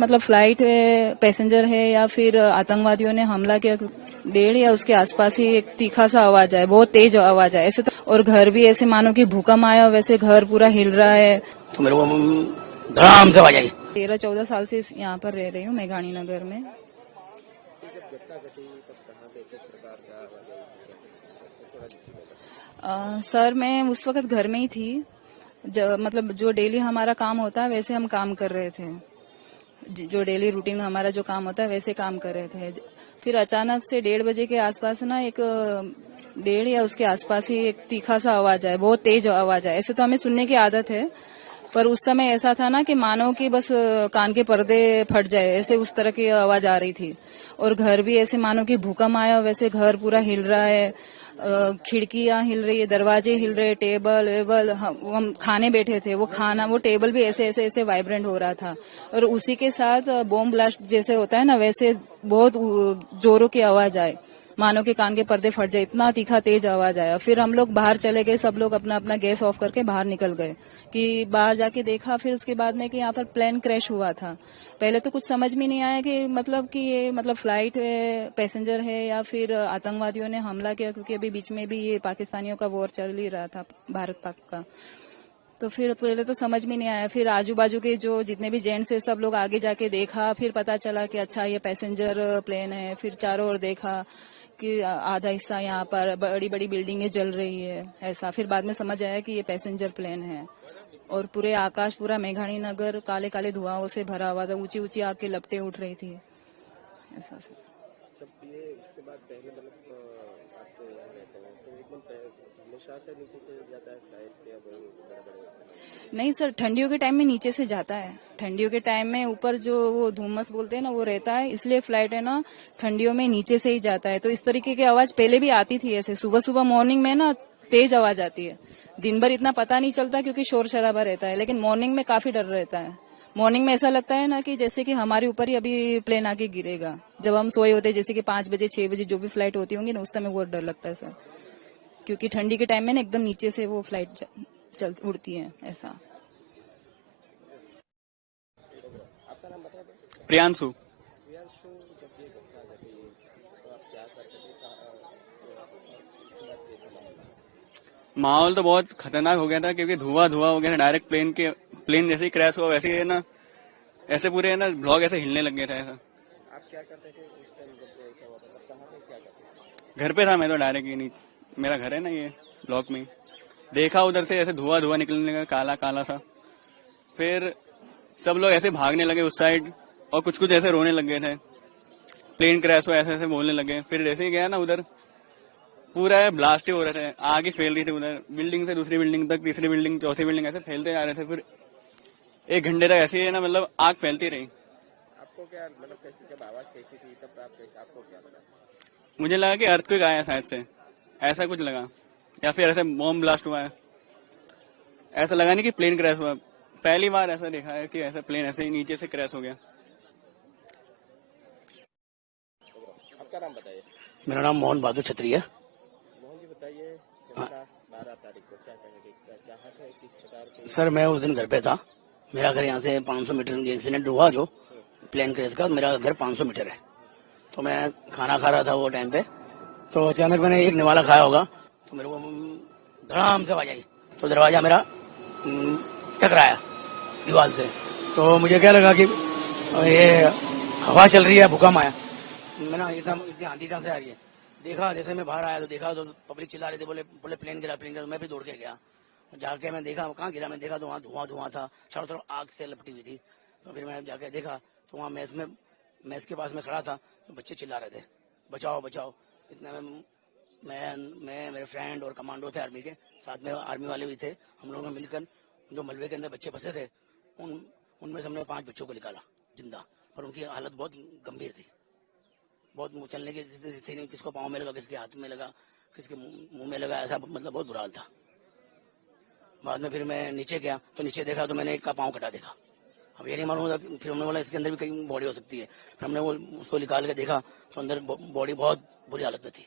मतलब flight passenger है या फिर आतंकवादियों ने हमला किया। 1:30 या उसके आसपास ही एक तीखा सा आवाज आया, बहुत तेज आवाज आया ऐसे तो। और घर भी ऐसे मानो कि भूकंप आया वैसे घर पूरा हिल रहा है। तो मेरे को धड़ाम से आवाज आई। 13-14 साल से यहाँ पर रह रही हूँ, मेघानी नगर में। सर मैं उस वक्त घर में ही थी, मतलब जो डेली हमारा काम होता है वैसे हम काम कर रहे थे, जो डेली रूटीन हमारा जो काम होता है वैसे काम कर रहे थे। फिर अचानक से 1:30 बजे के आसपास ना एक 1:30 या उसके आसपास ही एक तीखा सा आवाज आया, बहुत तेज आवाज आया। ऐसे तो हमें सुनने की आदत है, पर उस समय ऐसा था ना कि मानो कि बस कान के पर्दे फट जाए, ऐसे उस तरह की आवाज आ रही थी। और घर भी ऐसे मानो कि भूकंप आया वैसे घर पूरा हिल रहा है, खिड़कियां हिल रही है, दरवाजे हिल रहे, टेबल वेबल, हम खाने बैठे थे, वो टेबल भी ऐसे ऐसे ऐसे वाइब्रेंट हो रहा था। और उसी के साथ बॉम्ब ब्लास्ट जैसे होता है ना, वैसे बहुत जोरों की आवाज आए, मानो के कान के पर्दे फट जाए, इतना तीखा तेज आवाज आया। फिर हम लोग बाहर चले गए, सब लोग अपना अपना गैस ऑफ करके बाहर निकल गए। कि बाहर जाके देखा फिर उसके बाद में कि यहाँ पर प्लेन क्रैश हुआ था। पहले तो कुछ समझ में नहीं आया कि मतलब कि ये मतलब फ्लाइट है, पैसेंजर है या फिर आतंकवादियों ने हमला किया, क्योंकि अभी बीच में भी ये पाकिस्तानियों का वॉर चल ही रहा था, भारत पाक का। तो फिर पहले तो समझ में नहीं आया, फिर आजू बाजू के जो जितने भी जेंट्स है सब लोग आगे जाके देखा, फिर पता चला कि अच्छा ये पैसेंजर प्लेन है। फिर चारों ओर देखा कि आधा हिस्सा यहाँ पर बड़ी बड़ी बिल्डिंगें जल रही है ऐसा। फिर बाद में समझ आया कि ये पैसेंजर प्लेन है। और पूरे आकाश, पूरा मेघानी नगर काले काले धुआं से भरा हुआ था, ऊंची ऊंची आग की लपटें उठ रही थी ऐसा। उसके बाद पहले मतलब आपको यहाँ रहते हैं तो एकदम हमेशा से नीचे से जाता है फ्लाइट के बड़े नहीं सर, ठंडियों के टाइम में नीचे से जाता है। ठंडियों के टाइम में ऊपर जो वो धुम्मस बोलते हैं ना वो रहता है, इसलिए फ्लाइट है ना ठंडियों में नीचे से ही जाता है। तो इस तरीके की आवाज पहले भी आती थी, ऐसे सुबह सुबह मॉर्निंग में ना तेज आवाज आती है। दिन भर इतना पता नहीं चलता क्योंकि शोर शराबा रहता है, लेकिन मॉर्निंग में काफी डर रहता है। मॉर्निंग में ऐसा लगता है ना कि जैसे कि हमारे ऊपर ही अभी प्लेन आके गिरेगा। जब हम सोए होते हैं जैसे कि 5 बजे 6 बजे जो भी फ्लाइट होती होंगी ना, उस समय बहुत डर लगता है सर, क्योंकि ठंडी के टाइम में ना एकदम नीचे से वो फ्लाइट चल उड़ती है ऐसा। आपका नाम बता दें। प्रियांशु। जब ये घटना घटी तो आप क्या करते थे, उसके बाद कैसा माहौल? माहौल तो बहुत खतरनाक हो गया था क्योंकि धुआं धुआं हो गया था। डायरेक्ट प्लेन जैसे ही क्रैश हुआ वैसे ही है ना, ऐसे पूरे है ना ब्लॉक ऐसे हिलने लग गए थे ऐसा। आप क्या करते थे उस टाइम जब ऐसा हुआ था, कहाँ पे क्या करते थे? घर पे था मैं तो डायरेक्ट ही नहीं, मेरा घर है ना ये ब्लॉक में। देखा उधर से ऐसे धुआं धुआं निकलने लगा, काला काला सा। फिर सब लोग ऐसे भागने लगे उस साइड, और कुछ कुछ ऐसे रोने लग गए थे। प्लेन क्रैश हुआ ऐसे ऐसे बोलने लगे। फिर जैसे ही गया ना उधर, पूरा ब्लास्ट ही हो रहे थे, आग ही फैल रही थी उधर, बिल्डिंग से दूसरी बिल्डिंग तक, तीसरी बिल्डिंग, चौथी बिल्डिंग, ऐसे फैलते जा रहे थे। फिर 1 घंटे तक ऐसे ही है ना, मतलब आग फैलती रही। आपको क्या मतलब कैसे, जब आवाज कैसी थी तब आप कैसे, आपको क्या लगा? मुझे लगा कि अर्थक्वेक आया शायद से, ऐसा कुछ लगा, या फिर ऐसे बॉम्ब ब्लास्ट हुआ है। ऐसा लगा नहीं कि प्लेन क्रैश हुआ। पहली बार ऐसा देखा है कि ऐसा प्लेन ऐसे ही नीचे से क्रैश हो गया। आपका नाम बताइए। मेरा नाम मोहन बहादुर छत्री है। मोहन जी बताइए, घटना 12 तारीख को क्या कहेंगे, जहाँ थे किस प्रकार के? सर मैं उस दिन घर पे था। मेरा घर यहाँ से 500 मीटर इंसिडेंट हुआ जो प्लेन क्रैश का, मेरा घर 500 मीटर है। तो मैं खाना खा रहा था वो टाइम पे, तो अचानक मैंने एक निवाला खाया होगा, तो मेरे को धड़ाम से आवाज आई। तो दरवाजा मेरा टकराया दीवार से। तो मुझे क्या लगा कि ये हवा चल रही है, भूकंप आया। मैंने एकदम इतनी आंधी कहाँ से आ रही है, देखा जैसे मैं बाहर आया तो देखा तो पब्लिक चिल्ला रहे थे, बोले बोले प्लेन गिरा प्लेन गिरा। मैं भी दौड़ के गया, जाके मैं देखा कहाँ गिरा। मैं देखा तो वहाँ धुआं धुआं था, चारों तरफ आग से लपटी हुई थी। तो फिर मैं जाके देखा तो वहाँ मैस के पास में खड़ा था, तो बच्चे चिल्ला रहे थे बचाओ बचाओ। इतना मैं मेरे फ्रेंड और कमांडो थे आर्मी के, साथ में आर्मी वाले भी थे। हम लोगों ने मिलकर जो मलबे के अंदर बच्चे फंसे थे उनमें से हमने 5 बच्चों को निकाला जिंदा, पर उनकी हालत बहुत गंभीर थी। बहुत चलने की स्थिति थी नहीं, किसको पाँव में लगा, किसके हाथ में लगा, किसके मुंह में लगा, ऐसा मतलब बहुत बुरा हाल था। बाद में फिर मैं नीचे गया तो नीचे देखा तो मैंने एक का पाँव कटा देखा। अब ये नहीं मालूम था, फिर हमने बोला इसके अंदर भी कहीं बॉडी हो सकती है। फिर हमने वो उसको निकाल के देखा तो अंदर बॉडी बहुत बुरी हालत में थी।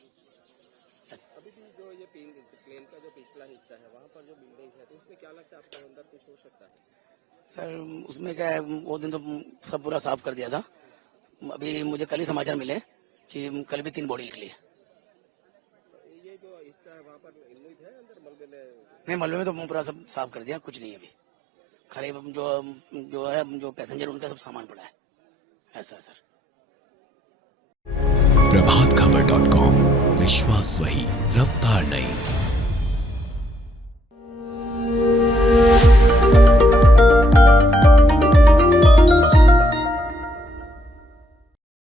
अभी भी जो ये प्लेन का जो पिछला हिस्सा है वहाँ पर जो बिल्डिंग है, तो उसमें क्या लगता है आपको अंदर कुछ हो सकता है? सर उसमें क्या है, वो दिन तो सब पूरा साफ कर दिया था। अभी मुझे कल ही समाचार मिले कि कल भी 3 बॉडी निकली है। ये जो हिस्सा है वहाँ पर इल्लूज है अंदर मलबे में? नहीं, मलबे में तो पूरा सब साफ कर दिया, कुछ नहीं है अभी। खाली जो पैसेंजर उनका सब सामान पड़ा है, ऐसा है सर। प्रभातखबर.com, विश्वास वही, रफ्तार नहीं।